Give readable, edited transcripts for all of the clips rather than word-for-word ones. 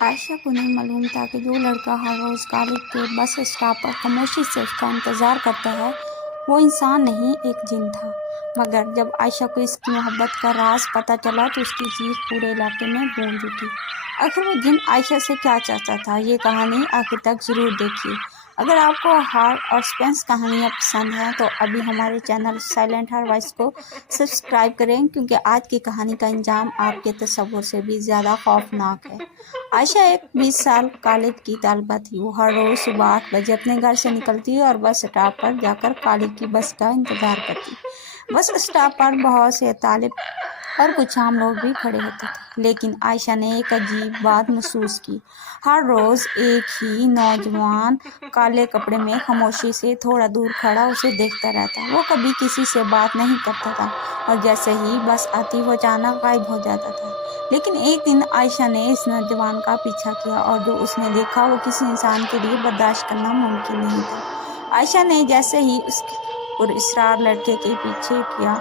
عائشہ کو نہیں معلوم تھا کہ جو لڑکا ہر روز کالج کے بس اسٹاپ پر خاموشی سے اس کا انتظار کرتا ہے وہ انسان نہیں ایک جن تھا۔ مگر جب عائشہ کو اس کی محبت کا راز پتہ چلا تو اس کی چیخ پورے علاقے میں گونج اٹھی۔ آخر وہ جن عائشہ سے کیا چاہتا تھا، یہ کہانی آخر تک ضرور دیکھیے۔ اگر آپ کو ہارر اور سسپینس کہانیاں پسند ہیں تو ابھی ہمارے چینل سائلنٹ ہارر وائس کو سبسکرائب کریں، کیونکہ آج کی کہانی کا انجام آپ کے تصور سے بھی زیادہ خوفناک ہے۔ عائشہ ایک 20 سال کالج کی طالبہ تھی۔ وہ ہر روز صبح 8 بجے اپنے گھر سے نکلتی اور بس اسٹاپ پر جا کر کالج کی بس کا انتظار کرتی۔ بس اسٹاپ پر بہت سے طالب اور کچھ عام لوگ بھی کھڑے ہوتے تھے، لیکن عائشہ نے ایک عجیب بات محسوس کی۔ ہر روز ایک ہی نوجوان کالے کپڑے میں خاموشی سے تھوڑا دور کھڑا اسے دیکھتا رہتا۔ وہ کبھی کسی سے بات نہیں کرتا تھا اور جیسے ہی بس آتی وہ اچانک غائب ہو جاتا تھا۔ لیکن ایک دن عائشہ نے اس نوجوان کا پیچھا کیا اور جو اس نے دیکھا وہ کسی انسان کے لیے برداشت کرنا ممکن نہیں تھا۔ عائشہ نے جیسے ہی اس پراسرار لڑکے کے پیچھے کیا،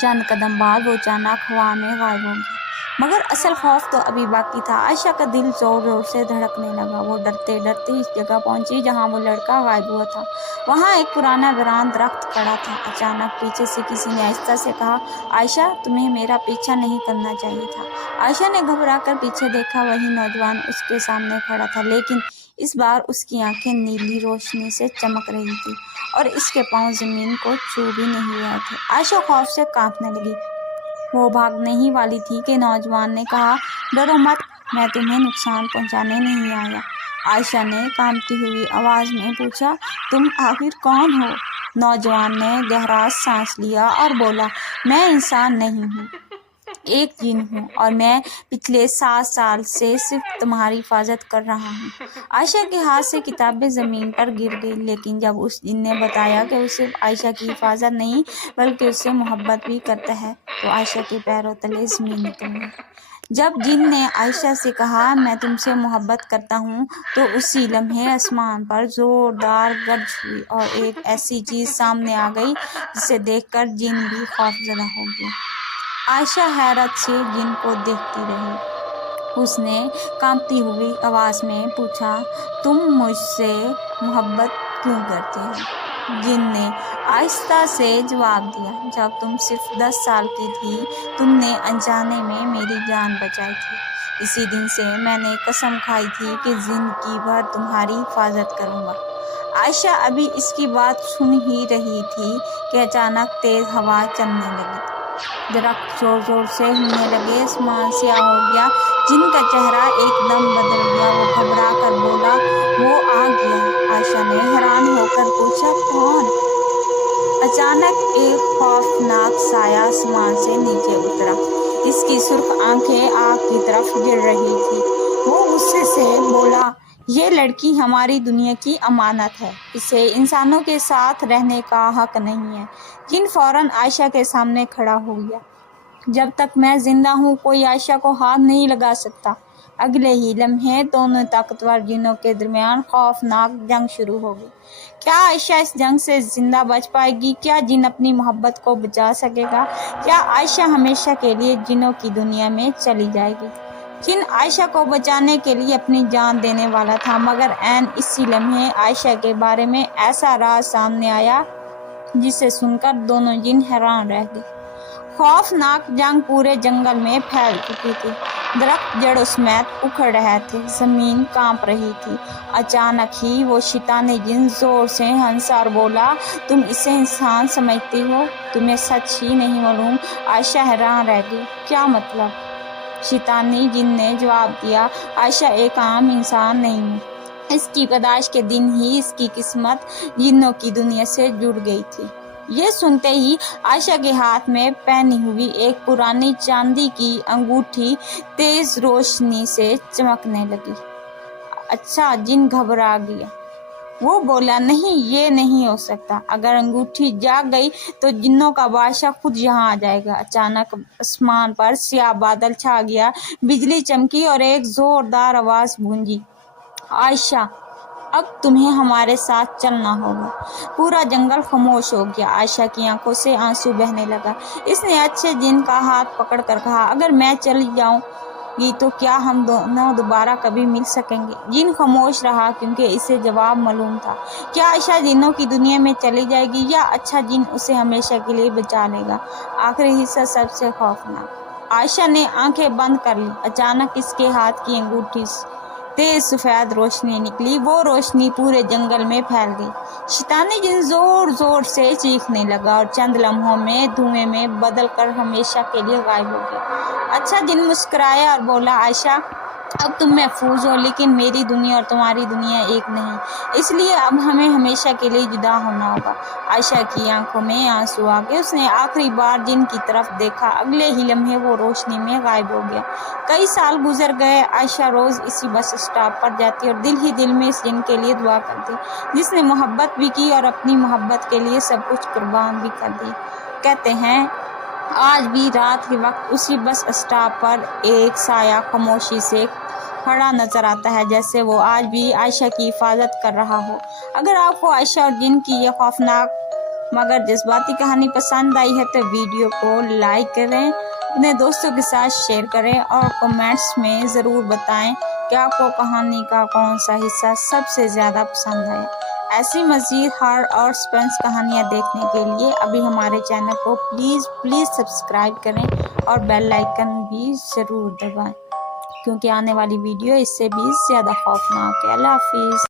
چند قدم بعد وہ اچانک ہوا میں غائب ہو گیا۔ مگر اصل خوف تو ابھی باقی تھا۔ عائشہ کا دل زور زور سے دھڑکنے لگا۔ وہ ڈرتے ڈرتے اس جگہ پہنچی جہاں وہ لڑکا غائب ہوا تھا۔ وہاں ایک پرانا ویران درخت کھڑا تھا۔ اچانک پیچھے سے کسی نے آہستہ سے کہا، عائشہ تمہیں میرا پیچھا نہیں کرنا چاہیے تھا۔ عائشہ نے گھبرا کر پیچھے دیکھا۔ وہی نوجوان اس کے سامنے کھڑا تھا، لیکن اس بار اس کی آنکھیں نیلی روشنی سے چمک رہی تھی اور اس کے پاؤں زمین کو چھو بھی نہیں رہے تھے۔ عائشہ خوف سے کانپنے لگی۔ وہ بھاگنے ہی والی تھی کہ نوجوان نے کہا، ڈرو مت، میں تمہیں نقصان پہنچانے نہیں آیا۔ عائشہ نے کانپتی ہوئی آواز میں پوچھا، تم آخر کون ہو؟ نوجوان نے گہرا سانس لیا اور بولا، میں انسان نہیں ہوں، ایک جن ہوں، اور میں پچھلے 7 سال سے صرف تمہاری حفاظت کر رہا ہوں۔ عائشہ کے ہاتھ سے کتابیں زمین پر گر گئی، لیکن جب اس جن نے بتایا کہ وہ صرف عائشہ کی حفاظت نہیں بلکہ اس سے محبت بھی کرتا ہے تو عائشہ کے پیروں تلے زمین نکل گئی۔ جب جن نے عائشہ سے کہا، میں تم سے محبت کرتا ہوں، تو اسی لمحے آسمان پر زوردار گرج ہوئی اور ایک ایسی چیز سامنے آ گئی جسے دیکھ کر جن بھی خوفزدہ ہو گیا۔ عائشہ حیرت سے جن کو دیکھتی رہی۔ اس نے کانپتی ہوئی آواز میں پوچھا، تم مجھ سے محبت کیوں کرتے ہو؟ جن نے آہستہ سے جواب دیا، جب تم صرف 10 سال کی تھی تم نے انجانے میں میری جان بچائی تھی۔ اسی دن سے میں نے قسم کھائی تھی کہ زندگی بھر تمہاری حفاظت کروں گا۔ عائشہ ابھی اس کی بات سن ہی رہی تھی کہ اچانک تیز ہوا چلنے لگی۔ درخت زور زور سے ہلنے لگے، آسمان سیاہ ہو گیا۔ جن کا چہرہ ایک دم بدل گیا۔ وہ گھبرا کر بولا، وہ آ گیا۔ عائشہ نے حیران ہو کر پوچھا، کون؟ اچانک ایک خوفناک سایہ آسمان سے نیچے اترا۔ اس کی سرخ آنکھیں آگ کی طرف گر رہی تھیں۔ وہ غصے سے بولا، یہ لڑکی ہماری دنیا کی امانت ہے، اسے انسانوں کے ساتھ رہنے کا حق نہیں ہے۔ جن فوراً عائشہ کے سامنے کھڑا ہو گیا۔ جب تک میں زندہ ہوں کوئی عائشہ کو ہاتھ نہیں لگا سکتا۔ اگلے ہی لمحے دونوں طاقتور جنوں کے درمیان خوفناک جنگ شروع ہو گئی۔ کیا عائشہ اس جنگ سے زندہ بچ پائے گی؟ کیا جن اپنی محبت کو بچا سکے گا؟ کیا عائشہ ہمیشہ کے لیے جنوں کی دنیا میں چلی جائے گی؟ جن عائشہ کو بچانے کے لیے اپنی جان دینے والا تھا، مگر عین اسی لمحے عائشہ کے بارے میں ایسا راز سامنے آیا جسے سن کر دونوں جن حیران رہ گئے۔ خوفناک جنگ پورے جنگل میں پھیل چکی تھی۔ درخت جڑوں سمیت اکھڑ رہے تھے، زمین کانپ رہی تھی۔ اچانک ہی وہ شیطانی جن زور سے ہنسا اور بولا، تم اسے انسان سمجھتی ہو؟ تمہیں سچ ہی نہیں معلوم؟ عائشہ حیران رہ گئی، کیا مطلب؟ شیطانی جن نے جواب دیا، عائشہ ایک عام انسان نہیں ہے، اس کی پیدائش کے دن ہی اس کی قسمت جنوں کی دنیا سے جڑ گئی تھی۔ یہ سنتے ہی عائشہ کے ہاتھ میں پہنی ہوئی ایک پرانی چاندی کی انگوٹھی تیز روشنی سے چمکنے لگی۔ اچھا، جن گھبرا گیا۔ وہ بولا، نہیں، یہ نہیں ہو سکتا۔ اگر انگوٹھی جاگ گئی تو جنوں کا بادشاہ خود یہاں آ جائے گا۔ اچانک آسمان پر سیاہ بادل چھا گیا، بجلی چمکی اور ایک زوردار آواز گونجی، عائشہ، اب تمہیں ہمارے ساتھ چلنا ہوگا۔ پورا جنگل خاموش ہو گیا۔ عائشہ کی آنکھوں سے آنسو بہنے لگا۔ اس نے اچھے جن کا ہاتھ پکڑ کر کہا، اگر میں چلی جاؤں گی تو کیا ہم دونوں دوبارہ کبھی مل سکیں گے؟ جن خاموش رہا کیونکہ اسے جواب معلوم تھا۔ کیا عائشہ جنوں کی دنیا میں چلی جائے گی یا اچھا جن اسے ہمیشہ کے لیے بچا لے گا؟ آخری حصہ سب سے خوفناک۔ عائشہ نے آنکھیں بند کر لی۔ اچانک اس کے ہاتھ کی انگوٹھی تیز سفید روشنی نکلی۔ وہ روشنی پورے جنگل میں پھیل گئی۔ شیطانی جن زور زور سے چیخنے لگا اور چند لمحوں میں دھوئیں میں بدل کر ہمیشہ کے لیے غائب ہو گیا۔ اچھا جن مسکرایا اور بولا، عائشہ اب تم محفوظ ہو، لیکن میری دنیا اور تمہاری دنیا ایک نہیں، اس لیے اب ہمیں ہمیشہ کے لیے جدا ہونا ہوگا۔ عائشہ کی آنکھوں میں آنسو آ گئے۔ اس نے آخری بار جن کی طرف دیکھا، اگلے ہی لمحے وہ روشنی میں غائب ہو گیا۔ کئی سال گزر گئے۔ عائشہ روز اسی بس اسٹاپ پر جاتی اور دل ہی دل میں اس جن کے لیے دعا کرتی جس نے محبت بھی کی اور اپنی محبت کے لیے سب کچھ قربان بھی کر دی۔ کہتے ہیں آج بھی رات کے وقت اسی بس اسٹاپ پر ایک سایہ خاموشی سے کھڑا نظر آتا ہے، جیسے وہ آج بھی عائشہ کی حفاظت کر رہا ہو۔ اگر آپ کو عائشہ اور جن کی یہ خوفناک مگر جذباتی کہانی پسند آئی ہے تو ویڈیو کو لائک کریں، اپنے دوستوں کے ساتھ شیئر کریں اور کمنٹس میں ضرور بتائیں کہ آپ کو کہانی کا کون سا حصہ سب سے زیادہ پسند ہے۔ ایسی مزید ہارر اور سسپنس کہانیاں دیکھنے کے لیے ابھی ہمارے چینل کو پلیز سبسکرائب کریں اور بیل آئیکن بھی ضرور دبائیں، کیونکہ آنے والی ویڈیو اس سے بھی زیادہ خوفناک ہے۔ اللہ حافظ۔